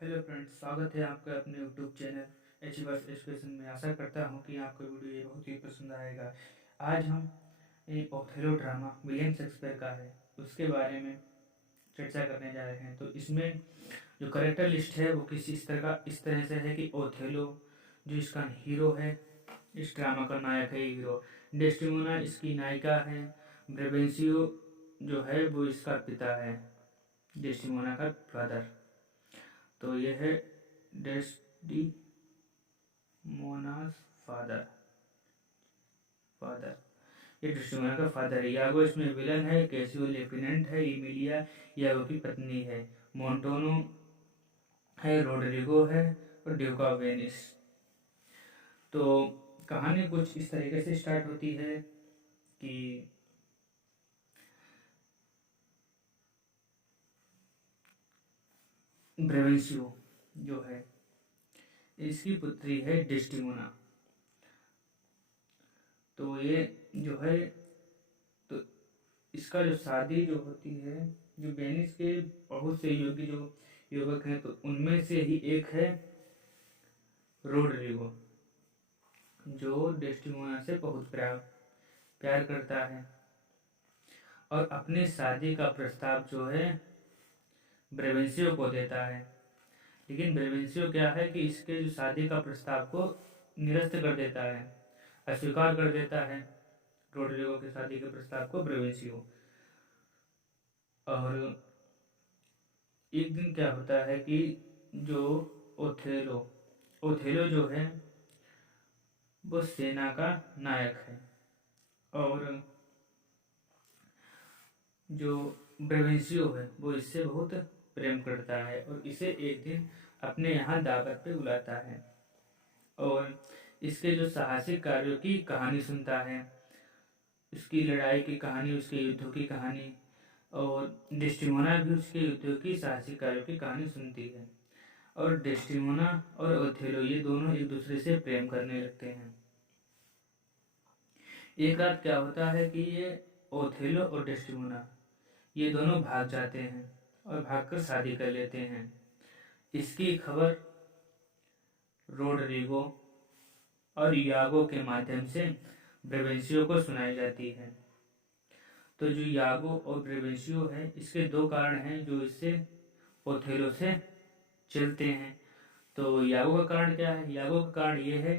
Hello friends, स्वागत है आपका अपने यूट्यूब चैनल एच बस एजुकेशन में। आशा करता हूँ कि आपको वीडियो ये बहुत ही पसंद आएगा। आज हम एक ओथेलो ड्रामा विलियम शेक्सपियर का है, उसके बारे में चर्चा करने जा रहे हैं। तो इसमें जो करेक्टर लिस्ट है वो इस तरह से है कि ओथेलो जो इसका हीरो है, इस ड्रामा का नायक है हीरो। डेस्टिमोना इसकी नायिका है। ब्रेवेंसियो जो है वो इसका पिता है, डेस्टिमोना का फादर। तो यह है डेस्टिमोनास फादर फादर ये डेस्टिमोना का फादर है। यागो इसमें विलन है। कैसियो लेफ्टिनेंट है। इमिलिया यागो की पत्नी है। मोंटोनो है। रोड्रिगो है और ड्यूक ऑफ वेनिस। तो कहानी कुछ इस तरीके से स्टार्ट होती है कि ब्रेवेंसियो जो है इसकी पुत्री है डेस्टिमोना। तो ये जो है, तो इसका जो शादी जो होती है, जो वेनिस के बहुत से योगी जो युवक हैं, तो उनमें से ही एक है रोड्रिगो, जो डेस्टिमोना से बहुत प्यार करता है और अपनी शादी का प्रस्ताव जो है ब्रेवेंसियो को देता है। लेकिन ब्रेवेंसियो क्या है कि इसके जो शादी का प्रस्ताव को निरस्त कर देता है, अस्वीकार कर देता है रोड्रिगो के शादी के प्रस्ताव को ब्रेवेंसियो। और एक दिन क्या होता है कि जो ओथेलो ओथेलो जो है वो सेना का नायक है और जो ब्रेवेंसियो है वो इससे बहुत प्रेम करता है और इसे एक दिन अपने यहाँ दावत पे बुलाता है और इसके जो साहसिक कार्यों की कहानी सुनता है, उसकी लड़ाई की कहानी, उसके युद्धों की कहानी, और डेस्टिमोना भी उसके युद्धों की साहसिक कार्यों की कहानी सुनती है। और डेस्टिमोना और ओथेलो ये दोनों एक दूसरे से प्रेम करने लगते हैं। एक रात क्या होता है कि ये ओथेलो और डेस्टिमोना ये दोनों भाग जाते हैं और भागकर शादी कर लेते हैं। इसकी खबर रोड्रिगो और यागो के माध्यम से ब्रेवेंसियो को सुनाई जाती है। तो जो यागो और ब्रेवेंसियो है, इसके दो कारण हैं जो इससे ओथेलो से चलते हैं। तो यागो का कारण क्या है? यागो का कारण ये है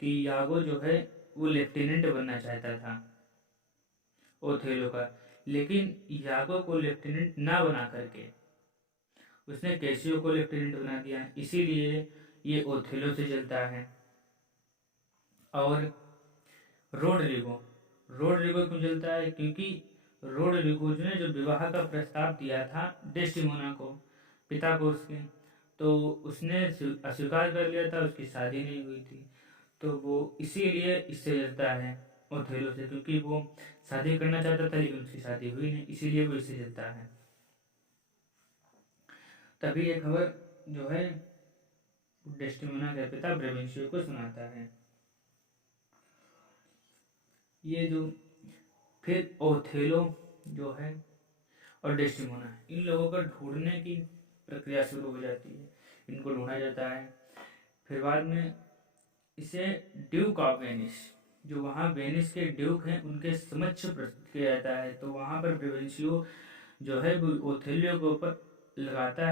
कि यागो जो है वो लेफ्टिनेंट बनना चाहता था ओथेलो का, लेकिन यागो को लेफ्टिनेंट ना बना करके उसने कैसियो को लेफ्टिनेंट बना दिया। इसीलिए ये ओथेलो से चलता है। और रोड्रिगो रोड्रिगो क्यों चलता है? क्योंकि रोड्रिगो ने जो विवाह का प्रस्ताव दिया था डेस्टिमोना को, पिता को उसके, तो उसने अस्वीकार कर लिया था, उसकी शादी नहीं हुई थी। तो वो इसीलिए इससे जलता है ओथेलो से, क्योंकि वो शादी करना चाहता था लेकिन उसकी शादी हुई नहीं, इसीलिए वो इससे जलता है। तभी ये खबर जो है डेस्टिमोना के पिता ब्रेवेंसियो को सुनाता है। ये जो फिर ओथेलो जो है और डेस्टिमोना, इन लोगों को ढूंढने की प्रक्रिया शुरू हो जाती है। इनको ढूंढा जाता है। फिर बाद में इसे ड्यूक ऑफ वेनिस, जो वहाँ वेनिस के ड्यूक हैं, उनके समक्ष प्रस्तुत किया जाता है। तो वहाँ पर ब्रेवेंसियो जो है वो ओथेलो के ऊपर लगाता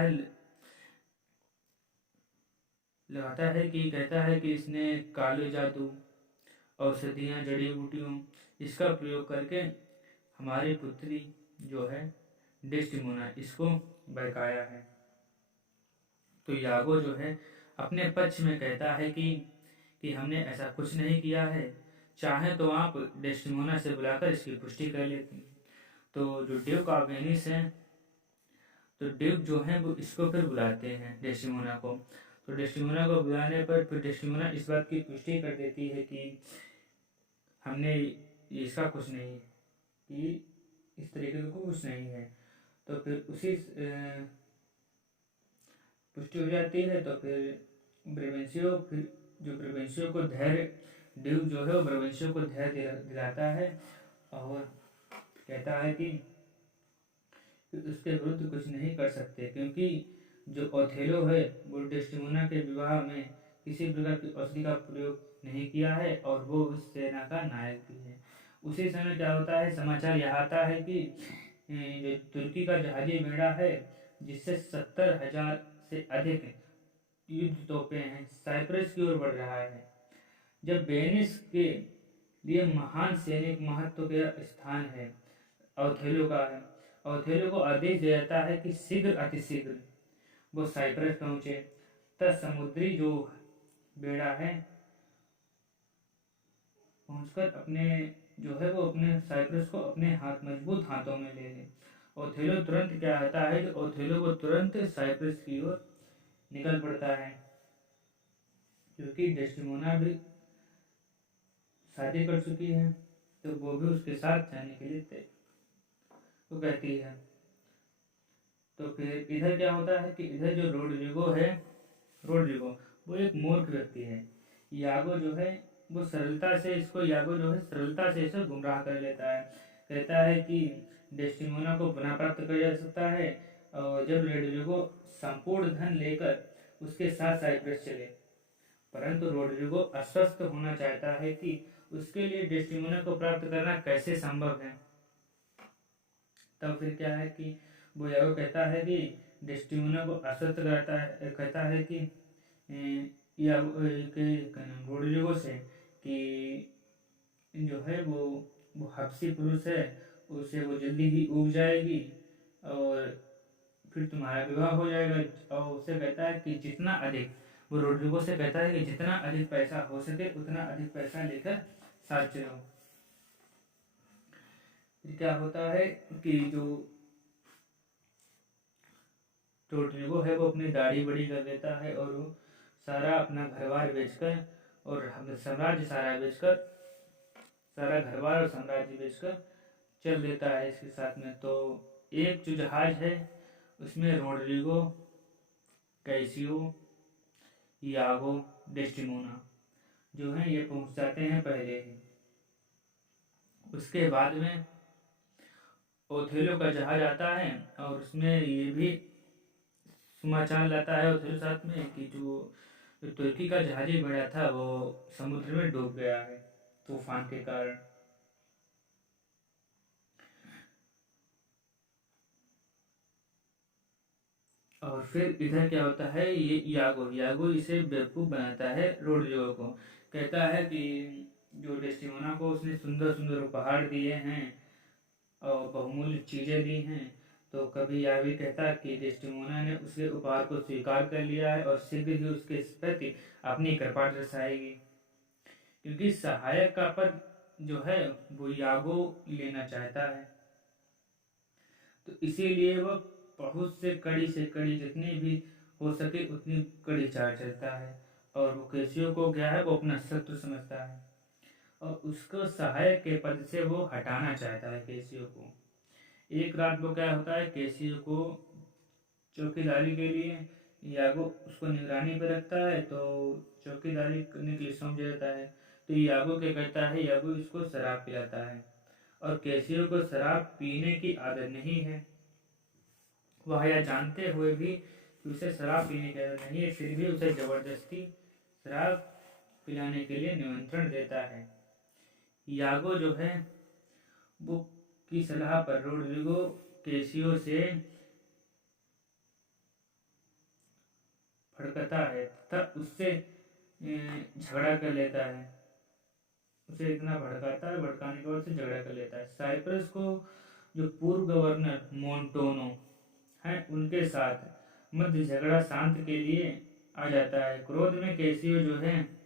है कि कहता है कि इसने काले जादू, औषधियाँ, जड़ी बूटियों, इसका प्रयोग करके हमारी पुत्री जो है डेस्टिमोना, इसको बहकाया है। तो यागो जो है अपने पक्ष में कहता है कि हमने ऐसा कुछ नहीं किया है, चाहे तो आप डेस्टिमोना से बुलाकर इसकी पुष्टि कर लेते हैं। तो जो ड्यूक ऑफ वेनिस है, तो ड्यूक जो है वो इसको फिर बुलाते हैं डेस्टिमोना को। तो डेस्टिमोना को बुलाने पर फिर डेस्टिमोना इस बात की पुष्टि कर देती है कि हमने इसका कुछ नहीं, कि इस तरीके का कुछ नहीं है। तो फिर उसी पुष्टि हो जाती है। तो फिर ब्रेवेंसियो को धैर्य, ड्यूक जो है वो ब्रेवेंसियो को धैर्य दिलाता है और कहता है कि उसके विरुद्ध कुछ नहीं कर सकते, क्योंकि जो ओथेलो है वो डेस्टिमोना के विवाह में किसी प्रकार की औषधि का प्रयोग नहीं किया है और वो उस सेना का नायक भी है। उसी समय क्या होता है, समाचार यह आता है कि जो तुर्की का जहाजी बेड़ा है जिससे 70,000 से अधिक युद्ध तोपें हैं, साइप्रस की ओर बढ़ रहा है। जब वेनिस के लिए महान सैनिक महत्व का स्थान है ओथेलो का है, ओथेलो को आदेश दिया जाता है कि शीघ्र अतिशीघ्र वो साइप्रस पहुंचे। तब समुद्री जो बेड़ा है पहुंचकर अपने जो है वो अपने साइप्रस को अपने मजबूत हाथों में ले ले। ओथेलो तुरंत क्या होता है कि ओथेलो को तुरंत साइप्रस की ओर निकल पड़ता है, क्योंकि डेस्टिमोना भी शादी कर चुकी है तो वो भी उसके साथ जाने के लिए वो कहती है। तो फिर इधर क्या होता है कि इधर जो रोड्रिगो है, रोड्रिगो वो एक मूर्ख व्यक्ति है। यागो जो है वो सरलता से इसे गुमराह कर लेता है। कहता है कि डेस्टिमोना को पुनः प्राप्त किया जा सकता है और जब रोड्रिगो संपूर्ण धन लेकर उसके साथ साइप्रस चले, परंतु रोड्रिगो अस्वस्थ होना चाहता है कि उसके लिए डेस्टिमोना को प्राप्त करना कैसे संभव है। तब फिर क्या है कि वो यागो कहता है कि डेस्टिमोना को अस्वस्थ करता है, कहता है कि रोड्रिगो से कि जो है वो हब्सी पुरुष है, उसे वो जल्दी ही उग जाएगी और फिर तुम्हारा विवाह हो जाएगा। और उससे कहता है कि जितना अधिक, वो रोड्रिगो से कहता है कि जितना अधिक पैसा हो सके उतना अधिक पैसा लेकर साथ चलो। फिर क्या होता है कि जो रोड्रिगो है वो अपनी दाढ़ी बड़ी कर देता है और वो सारा अपना घरबार बेचकर और साम्राज्य सारा घरबार और साम्राज्य बेचकर चल देता है इसके साथ में। तो एक जो जहाज है उसमें रोड्रिगो, कैसियो, यागो, डेस्टिमोना जो है ये पहुंच जाते हैं पहले ही। उसके बाद में ओथेलो का जहाज आता है और उसमें ये भी समाचार लाता है ओथेलो साथ में कि जो तुर्की का जहाजी बेड़ा था वो समुद्र में डूब गया है तूफान के कारण। और फिर इधर क्या होता है, ये यागो इसे बेवकूफ़ बनाता है रोड्रिगो को। कहता है कि जो डेस्टिमोना को उसने सुंदर सुंदर उपहार दिए हैं और बहुमूल्य चीज़ें दी हैं, तो कभी यह भी कहता कि डेस्टिमोना ने उसके उपहार को स्वीकार कर लिया है और शीघ्र ही उसके प्रति अपनी कृपा दर्शाएगी, क्योंकि सहायक का पद जो है वो यागो लेना चाहता है। तो इसीलिए वह बहुत से कड़ी जितनी भी हो सके उतनी कड़ी चाल चलता है और वो कैसियो को क्या है वो अपना शत्रु समझता है और उसको सहायक के पद से वो हटाना चाहता है कैसियो को। एक रात वो क्या होता है, कैसियो को चौकीदारी के लिए यागो उसको निगरानी पर रखता है तो चौकीदारी करने के लिए सौंप देता है। तो यागो क्या करता है, यागो इसको शराब पिलाता है और कैसियो को शराब पीने की आदत नहीं है। वह यह जानते हुए भी कि उसे शराब पीने की आदत नहीं है, फिर भी उसे जबरदस्ती शराब पिलाने के लिए निमंत्रण देता है। यागो जो है वो की सलाह पर रोड्रिगो कैसियो से भड़कता है तब उससे झगड़ा कर लेता है। उसे इतना भड़काने के बाद से झगड़ा कर लेता है। साइप्रस को जो पूर्व गवर्नर मोन्टोनो है उनके साथ मध्य झगड़ा शांत के लिए आ जाता है। क्रोध में कैसियो जो है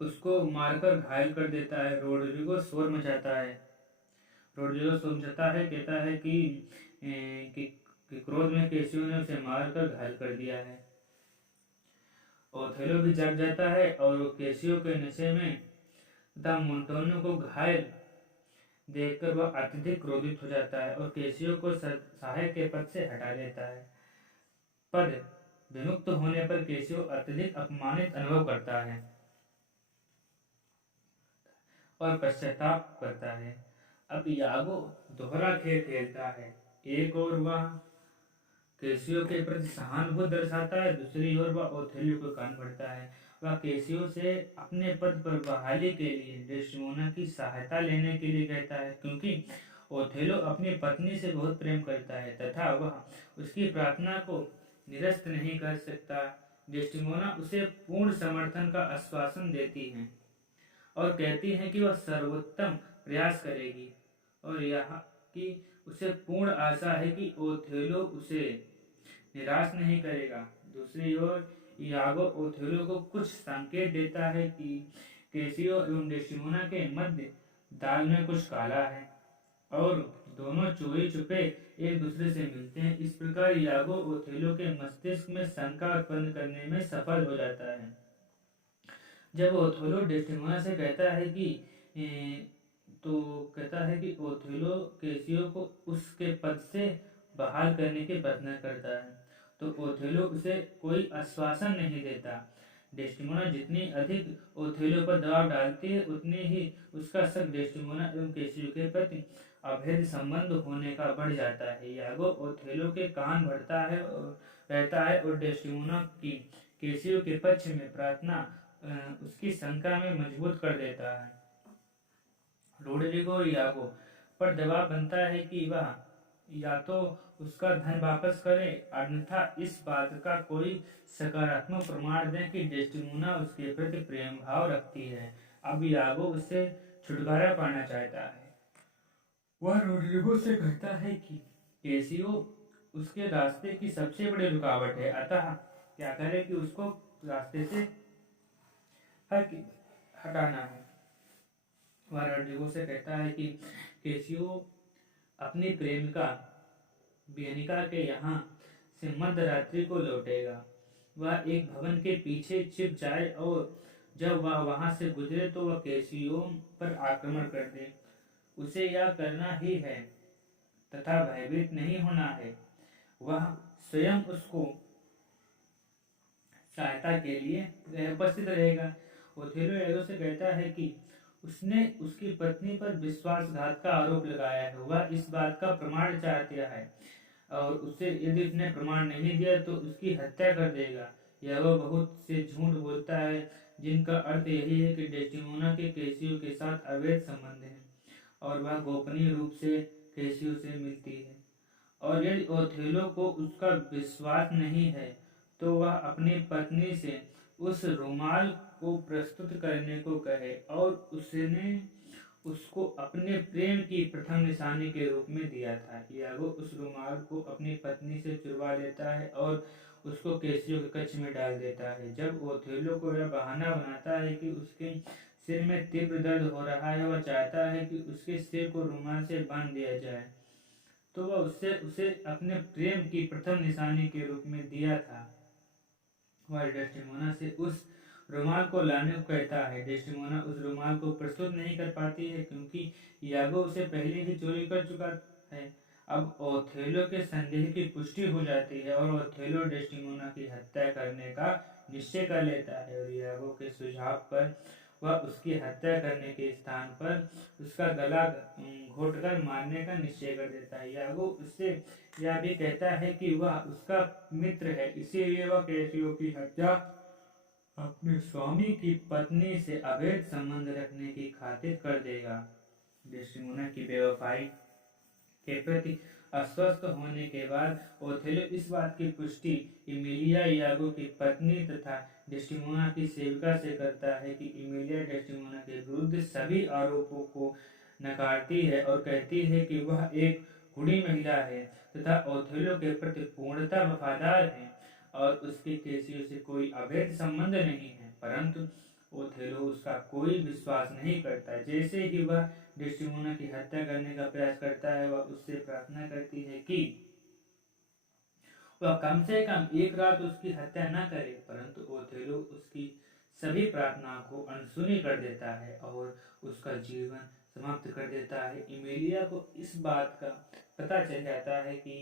उसको मारकर घायल कर देता है। रोड्रिगो शोर मचाता है, कहता है कि क्रोध में कैसियो ने उसे मारकर घायल कर दिया है। ओथेलो भी जाग जाता है और कैसियो के नशे में तथा मोन्टोनो को घायल देखकर वह अत्यधिक क्रोधित हो जाता है और कैसियो को सहायक के पद से हटा देता है। पद विमुक्त होने पर कैसियो अत्यधिक अपमानित अनुभव करता है और पश्चाताप करता है। अब यागो दोहरा खेल खेलता है। एक और वह कैसियो के प्रति सहानुभूति दर्शाता है, दूसरी ओर वह ओथेलो को कान भरता है। वह कैसियो से अपने पद पर बहाली के लिए डेस्टिमोना की सहायता लेने के लिए कहता है, क्योंकि ओथेलो अपनी पत्नी से बहुत प्रेम करता है तथा वह उसकी प्रार्थना को निरस्त नहीं कर सकता। डेस्टिमोना उसे पूर्ण समर्थन का आश्वासन देती है और कहती है कि वह सर्वोत्तम प्रयास करेगी, और यहाँ की उसे पूर्ण आशा है कि ओथेलो उसे निराश नहीं करेगा। दूसरी ओर यागो ओथेलो को कुछ संकेत देता है कि कैसियो एवं डेस्टिमोना के मध्य दाल में कुछ काला है और दोनों चोरी छुपे एक दूसरे से मिलते हैं। इस प्रकार यागो ओथेलो के मस्तिष्क में शंका उत्पन्न करने में सफल हो जाता है। जब ओथेलो डेस्टिमोना से कहता है कि ओथेलो कैसियो को उसके पद से बहाल करने के प्रयत्न करता है, तो ओथेलो उसे कोई आश्वासन नहीं देता। डेस्टिमोना जितनी अधिक ओथेलो पर दबाव डालती है, उतनी ही उसका शक डेस्टिमोना एवं कैसियो के प्रति अभेद संबंध होने का बढ़ जाता है। यागो ओथेलो के कान भरता है और रहता है और डेस्टिमोना की कैसियो के पक्ष में प्रार्थना उसकी शंका में मजबूत कर देता है। रोड्रिगो यागो पर दबाव बनता है कि वह या तो उसका धन वापस करे, अन्यथा इस बात का कोई सकारात्मक प्रमाण दे कि डेस्टिमोना उसके प्रति प्रेम भाव रखती है। अब यागो उससे छुटकारा पाना चाहता है। वह रोड्रिगो से कहता है कि कैसियो उसके रास्ते की सबसे बड़ी रुकावट है, अतः क्या करे कि उसको रास्ते से हटाना है। वह रोड्रिगो से कहता है कि कैसियो अपनी प्रेमिका बियनिका के यहाँ से मध्य रात्रि को लौटेगा। वह एक भवन के पीछे छिप जाए और जब वह वहां से गुजरे तो वह कैसियो पर आक्रमण कर दे। उसे यह करना ही है तथा भयभीत नहीं होना है। वह स्वयं उसको सहायता के लिए उपस्थित रहेगा। ओथेलो यागो से कहता है कि उसने उसकी पत्नी पर विश्वासघात का आरोप लगाया है। वह इस बात का प्रमाण चाहता है और उसे यदि उसने प्रमाण नहीं दिया तो उसकी हत्या कर देगा। यागो बहुत से झूठ बोलता है जिनका अर्थ यही है कि डेस्टिमोना के कैसियो के साथ अवैध संबंध है और वह गोपनीय रूप से कैसियो से मिलती है। और यदि ओथेलो को उसका विश्वास नहीं है तो वह अपनी पत्नी से उस रुमाल को प्रस्तुत करने को कहे और उसने उसको अपने प्रेम की प्रथम निशानी के रूप में दिया था। यागो उस रुमाल को अपनी पत्नी से चुरवा लेता है और उसको कैसियो के कक्ष में डाल देता है। जब ओथेलो को यह बहाना बनाता है कि उसके सिर में तीव्र दर्द हो रहा है, वह चाहता है कि उसके सिर को रुमाल से बांध दिया जाए, तो वह उसे अपने प्रेम की प्रथम निशानी के रूप में दिया था। वह डेस्टिमोना से उस रुमाल को लाने को कहता है। डेस्टिमोना उस रुमाल को प्रस्तुत नहीं कर पाती है क्योंकि यागो उसे पहले ही चोरी कर चुका है। अब ओथेलो के संदेह की पुष्टि हो जाती है और ओथेलो डेस्टिमोना की हत्या करने का निश्चय कर लेता है और यागो के सुझाव पर वह उसकी हत्या करने के स्थान पर उसका गला घोटकर मारने का निश्चय कर देता है। यागो उससे यह भी कहता है कि वह उसका मित्र है, इसीलिए वह कैसियो की हत्या अपने स्वामी की पत्नी से अवैध संबंध रखने की खातिर कर देगा। डेस्टिमोना की बेवफाई के प्रति अस्वस्थ होने के बाद ओथेलो इस बात की पुष्टि इमिलिया यागो की पत्नी तथा डेस्टिमोना की सेविका से करता है कि इमिलिया डेस्टिमोना के विरुद्ध सभी आरोपों को नकारती है और कहती है कि वह एक गुणी महिला है तथा ओथेलो के प्रति पूर्णतः वफादार है और उसके कैसियो से कोई अवैध संबंध नहीं है। परंतु ओथेलो उसका कोई विश्वास नहीं करता। जैसे ही वह डेस्टिमोना की हत्या करने का प्रयास करता है, वह उससे प्रार्थना करती है कि वह कम से कम एक रात उसकी हत्या न करे, परंतु ओथेलो उसकी सभी प्रार्थनाओं को अनसुनी कर देता है और उसका जीवन समाप्त कर देता है। इमिलिया को इस बात का पता चल जाता है कि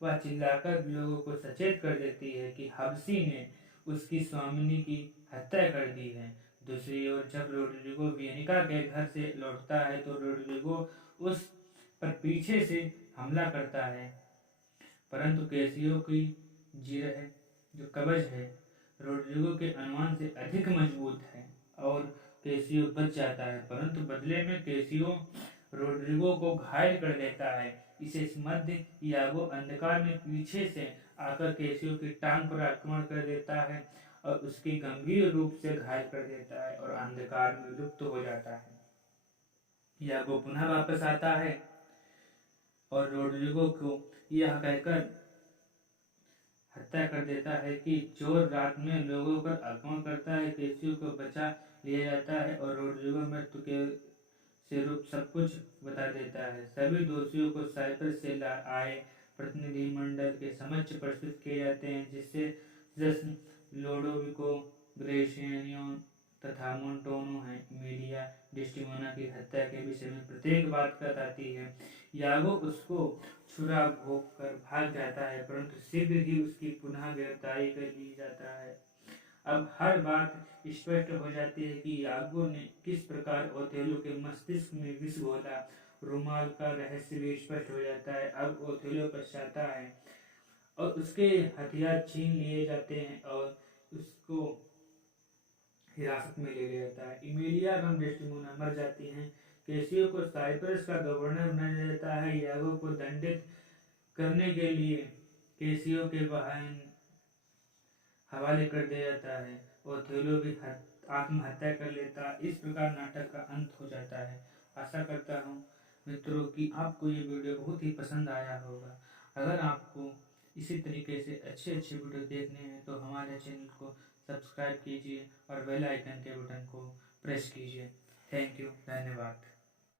वह चिल्लाकर लोगों को सचेत कर देती है कि हबसी ने उसकी स्वामिनी की हत्या कर दी है। दूसरी ओर जब रोड्रिगो बियनिका के घर से लौटता है तो रोड्रिगो उस पर पीछे से हमला करता है। परंतु कैसियो की जिरह जो कवच है रोड्रिगो के अनुमान से अधिक मजबूत है और कैसियो बच जाता है, परंतु बदले में कैसियो रोड्रिगो को घायल कर देता है। इसे मध्य यागो अंधकार में पीछे से आकर कैसियो की टांग पर आक्रमण कर देता है और उसकी गंभीर रूप से घायल कर देता है और अंधकार में लुप्त हो जाता है। यागो पुनः वापस आता है और रोड्रिगो को यह कहकर हत्या कर देता है कि चोर रात में लोगों पर आक्रमण करता है। कैसियो को बचा लिया जाता है और रोड्रिगो मृत्यु के से रूप सब कुछ बता देता है। सभी दोषियों को साइप्रस से आए प्रतिनिधिमंडल के समक्ष प्रस्तुत किए जाते हैं, जिससे जश्न लोडोविको ग्रेसियानो तथा मोंटोनो है। मीडिया डेस्टिमोना की हत्या के विषय में प्रत्येक बात बताती है। यागो उसको छुरा भोग कर भाग जाता है, परंतु शीघ्र ही उसकी पुनः गिरफ्तारी कर ली जाता है। अब हर बात स्पष्ट हो जाती है कि यागो ने किस प्रकार ओथेलो के मस्तिष्क में विष घोला। रुमाल का रहस्य भी स्पष्ट हो जाता है। अब ओथेलो पछताता है और उसके हथियार छीन लिए जाते हैं और उसको हिरासत में ले लिया जाता है। इमिलिया एवं डेस्टिमोना मर जाती हैं। कैसियो को साइप्रस का गवर्नर बनाया जाता है। यागो को दंडित करने के लिए कैसियो के हवाले कर दिया जाता है। ओथेलो भी आत्महत्या कर लेता। इस प्रकार नाटक का अंत हो जाता है। आशा करता हूँ मित्रों कि आपको ये वीडियो बहुत ही पसंद आया होगा। अगर आपको इसी तरीके से अच्छे वीडियो देखने हैं तो हमारे चैनल को सब्सक्राइब कीजिए और बेल आइकन के बटन को प्रेस कीजिए। थैंक यू, धन्यवाद।